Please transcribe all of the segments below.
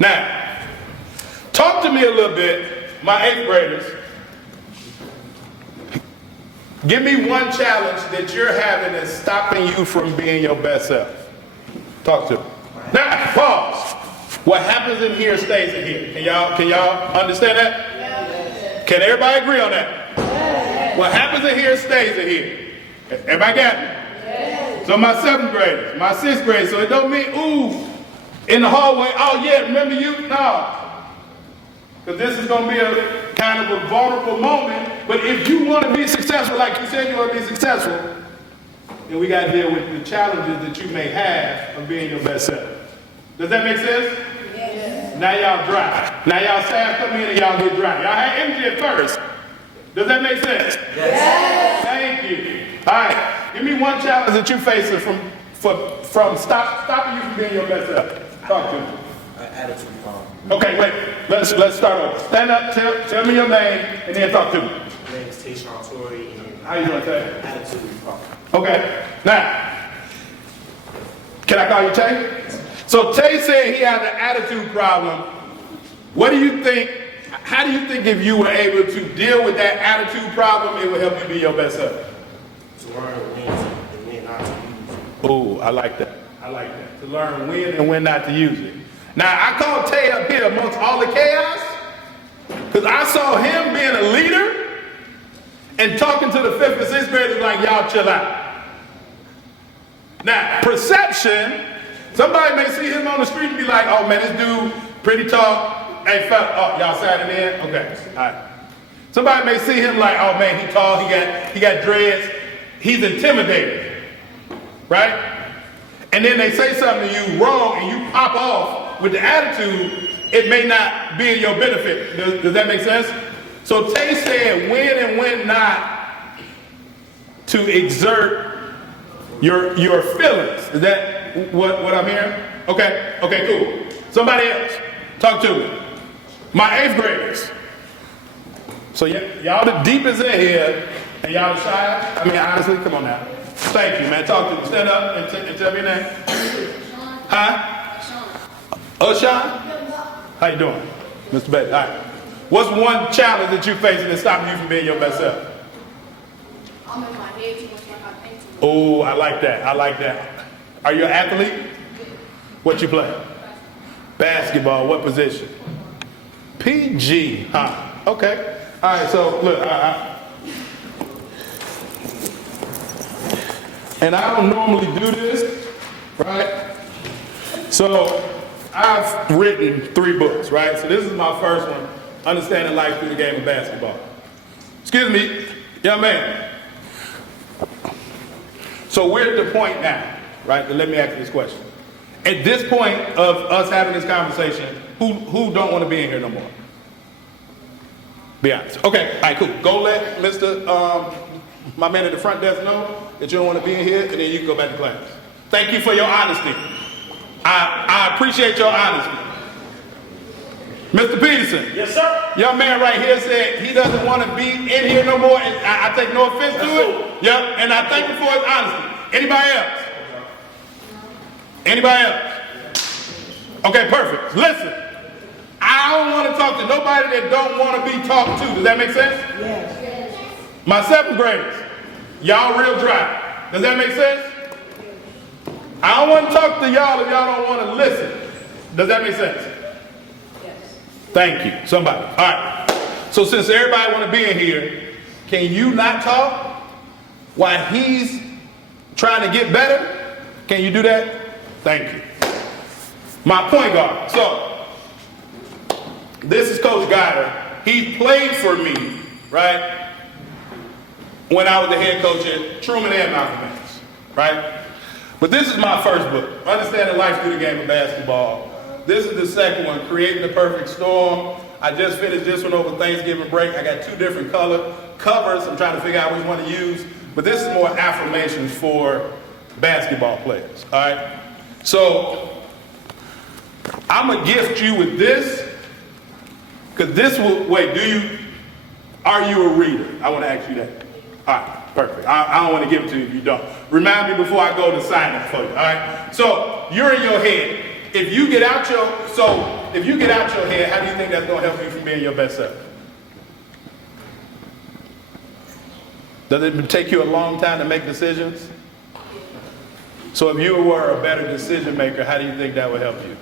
Now, talk to me a little bit, my 8th graders. Give me one challenge that you're having that's stopping you from being your best self. Talk to me. Now, pause. What happens in here stays in here. Can y'all understand that? Yes. Can everybody agree on that? Yes. What happens in here stays in here. Everybody got it? Yes. So my 7th graders, my 6th graders, so it don't mean, ooh, in the hallway, oh yeah, remember you? No. Because this is going to be a kind of a vulnerable moment. But if you want to be successful, like you said you want to be successful, then we got to deal with the challenges that you may have of being your best self. Does that make sense? Yes. Now y'all dry. Now y'all staff come in and y'all get dry. Y'all had energy at first. Does that make sense? Yes. Thank you. All right. Give me one challenge that you're facing from stopping you from being your best self. Talk to me. Attitude problem. Okay, wait. Let's start over. Stand up, tell me your name, and then talk to me. My name is Tayshawn Torrey, and how you doing, Tay? attitude problem. Okay. Now, can I call you Tay? So Tay said he had an attitude problem. What do you think? How do you think if you were able to deal with that attitude problem, it would help you be your best self? To learn when not to use it. Oh, I like that. I like that. To learn when and when not to use it. Now, I called Tay up here amongst all the chaos because I saw him being a leader and talking to the 5th and 6th graders like, y'all chill out. Now, perception, somebody may see him on the street and be like, oh man, this dude pretty tall. Hey, fella, oh, y'all siding in? Okay, all right. Somebody may see him like, oh man, he tall, he got dreads. He's intimidating, right? And then they say something to you wrong and you pop off with the attitude, it may not be in your benefit. Does that make sense? So Tay said when and when not to exert your feelings. Is that what I'm hearing? Okay, cool. Somebody else, talk to me. My 8th graders. So y'all the deepest in here, and y'all the shy? I mean, honestly, come on now. Thank you, man. Talk to me. Stand up and tell me your name. Huh? Sean? How you doing? Mr. Betty, all right. What's one challenge that you're facing that's stopping you from being your best self? I'm in my head too much like I think too much. Oh, I like that. I like that. Are you an athlete? What you play? Basketball. What position? PG. Huh. Okay. All right, so look, and I don't normally do this, right? So I've written 3 books, right? So this is my first one, Understanding Life Through the Game of Basketball. Excuse me, young man. So we're at the point now, right? Let me ask you this question. At this point of us having this conversation, who don't want to be in here no more? Be honest. Okay, all right, cool. Go let Mr. My man at the front desk know that you don't want to be in here, and then you can go back to class. Thank you for your honesty. I appreciate your honesty. Mr. Peterson. Yes, sir. Young man right here said he doesn't want to be in here no more, and I take no offense to it. Yep, and I thank you for his honesty. Anybody else? Anybody else? Okay, perfect. Listen, I don't want to talk to nobody that don't want to be talked to. Does that make sense? Yes. My 7th graders, y'all real dry. Does that make sense? I don't want to talk to y'all if y'all don't want to listen. Does that make sense? Yes. Thank you. Somebody. All right. So since everybody want to be in here, can you not talk while he's trying to get better? Can you do that? Thank you. My point guard. So this is Coach Guider. He played for me, right, when I was the head coach at Truman and Malcolm X, right? But this is my first book, Understanding Life Through the Game of Basketball. This is the second one, Creating the Perfect Storm. I just finished this one over Thanksgiving break. I got 2 different covers. I'm trying to figure out which one to use. But this is more affirmations for basketball players, all right? So I'm going to gift you with this, because this will, are you a reader? I want to ask you that. All right, perfect. I don't want to give it to you if you don't. Remind me before I go to sign it for you, all right? So you're in your head. if you get out your head, how do you think that's going to help you from being your best self? Does it take you a long time to make decisions? So if you were a better decision maker, how do you think that would help you?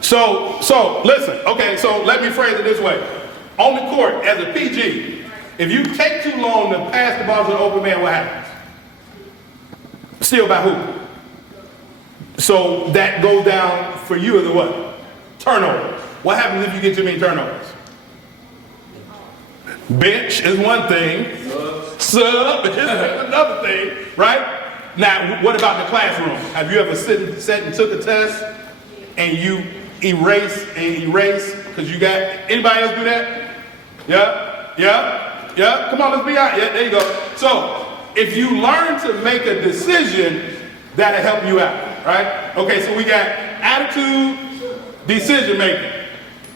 So listen, okay, so let me phrase it this way. On the court, as a PG, if you take too long to pass the ball to the open man, what happens? Still by who? So that goes down for you as a what? Turnover. What happens if you get too many turnovers? Bench is one thing. Sub is another thing, right? Now, what about the classroom? Have you ever sat and took a test and you erase because you got, anybody else do that? Yeah. Come on, let's be out. Yeah, there you go. So if you learn to make a decision, that'll help you out, right? Okay, so we got attitude, decision making.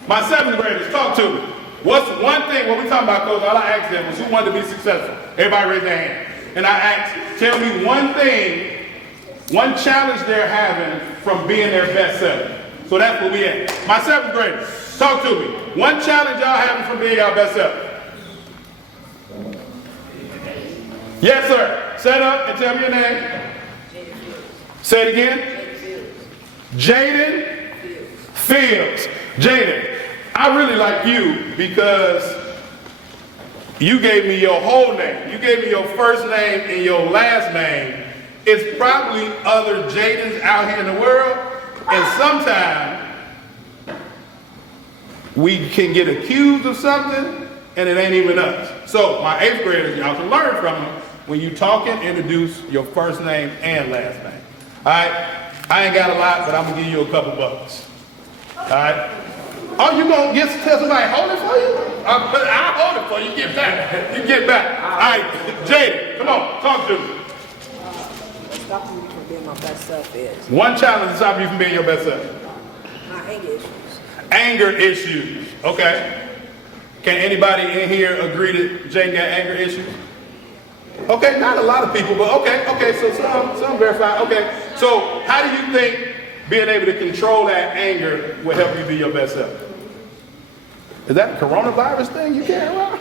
My 7th graders, talk to me. What's one thing, when we talking about, Coach, all I asked them was who wanted to be successful? Everybody raised their hand. And I asked, tell me one thing, one challenge they're having from being their best self. So that's what we at. My 7th graders, talk to me. One challenge y'all having from being your best self. Yes, sir. Set up and tell me your name. Say it again. Jaden Fields. Jaden, I really like you because you gave me your whole name. You gave me your first name and your last name. It's probably other Jadens out here in the world, and sometimes we can get accused of something and it ain't even us. So my 8th graders, y'all can learn from them. When you talking, introduce your first name and last name. All right? I ain't got a lot, but I'm gonna give you a couple bucks. All right? Oh, you gonna tell somebody hold it for you? I'll hold it for you. You get back. You get back. All right, Jay, come on, talk to me. Stopping me from being my best self is One challenge to stop you from being your best self. my anger issues. Anger issues. Okay. Can anybody in here agree that Jay got anger issues? Okay, not a lot of people, but okay, so some verify. Okay, so how do you think being able to control that anger will help you be your best self? Is that a coronavirus thing you carry around?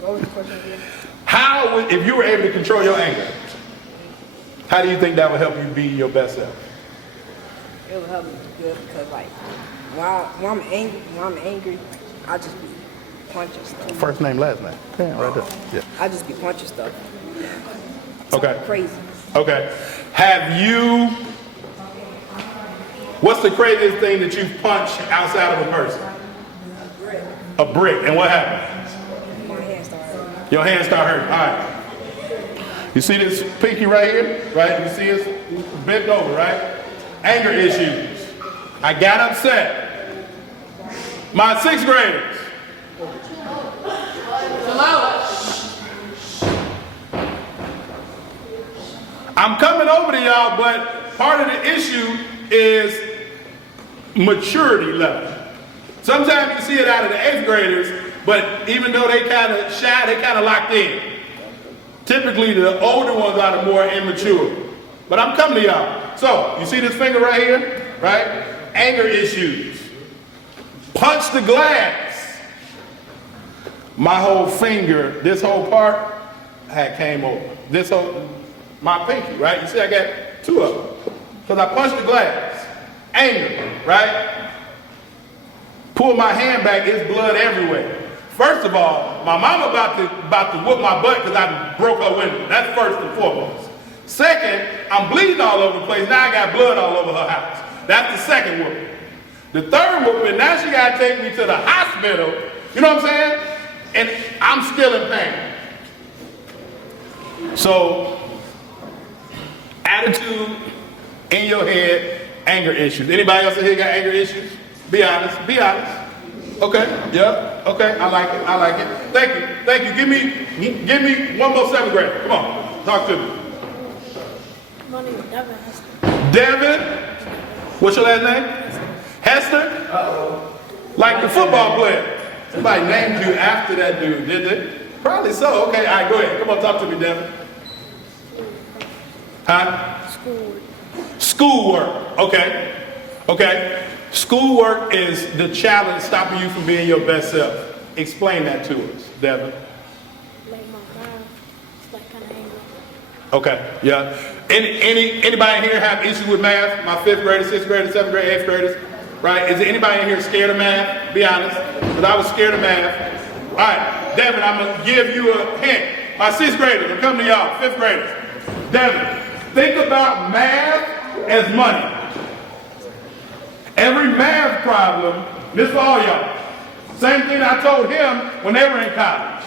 What was the question again? How would, if you were able to control your anger, how do you think that would help you be your best self? It will help me good because like when I'm angry, I just be punching stuff. First name, last name. Yeah, right there. Yeah. I just be punching stuff. Okay. Crazy. Okay. Have you, what's the craziest thing that you've punched outside of a person? A brick. And what happened? My hands start hurting. Your hands start hurting. All right. You see this pinky right here? Right? You see it's bent over, right? Anger issues. I got upset. My 6th graders. I'm coming over to y'all, but part of the issue is maturity level. Sometimes you see it out of the 8th graders, but even though they kind of shy, they kind of locked in. Typically, the older ones are the more immature. But I'm coming to y'all. So, you see this finger right here? Right? Anger issues. Punch the glass. My whole finger, this whole part, had came over. This whole, my pinky, right? You see I got 2 of them. Because I punched the glass. Anger, right? Pull my hand back, it's blood everywhere. First of all, my mama about to whoop my butt because I broke her window. That's first and foremost. Second, I'm bleeding all over the place. Now I got blood all over her house. That's the second whooping. The third whooping, now she got to take me to the hospital. You know what I'm saying? And I'm still in pain. So, attitude, in your head, anger issues. Anybody else in here got anger issues? Be honest. Be honest. Okay. Yeah. Okay. I like it. I like it. Thank you. Thank you. Give me one more 7th grader. Come on. Talk to me. My name is Devin Hester. Devin. What's your last name? Hester. Uh-oh. Like the football player. Somebody named you after that dude, did they? Probably so. Okay, all right, go ahead. Come on, talk to me, Devin. Huh? School. Schoolwork. Okay. Okay. Schoolwork is the challenge stopping you from being your best self. Explain that to us, Devin. Like my mom, it's like kind of angry. Okay, yeah. Anybody in here have issues with math? My 5th graders, 6th graders, 7th graders, 8th graders, right? Is there anybody in here scared of math? Be honest, because I was scared of math. All right, Devin, I'm gonna give you a hint. My 6th graders, I'm coming to y'all, 5th graders. Devin, think about math as money. Every math problem, this for all y'all. Same thing I told him when they were in college.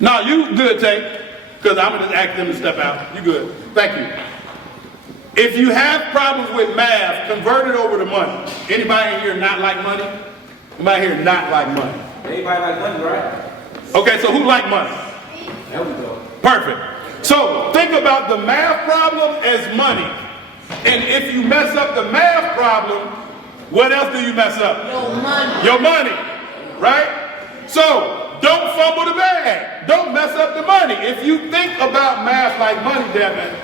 No, you good, Tate, because I'm going to ask them to step out. You good. Thank you. If you have problems with math, convert it over to money. Anybody in here not like money? Anybody here not like money? Everybody like money, right? Okay, so who like money? There we go. Perfect. So think about the math problem as money. And if you mess up the math problem, what else do you mess up? Your money. Your money, right? So don't fumble the bag. Don't mess up the money. If you think about math like money, Devin,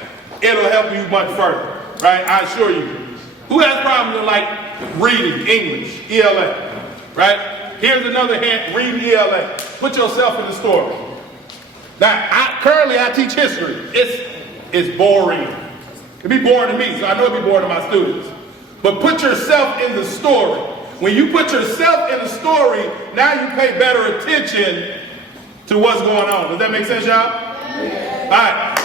it'll help you much further, right? I assure you. Who has problems with like reading English, ELA, right? Here's another hint, reading ELA. Put yourself in the story. Now, currently I teach history. It's boring. It'd be boring to me, so I know it'd be boring to my students. But put yourself in the story. When you put yourself in the story, now you pay better attention to what's going on. Does that make sense, y'all? All right.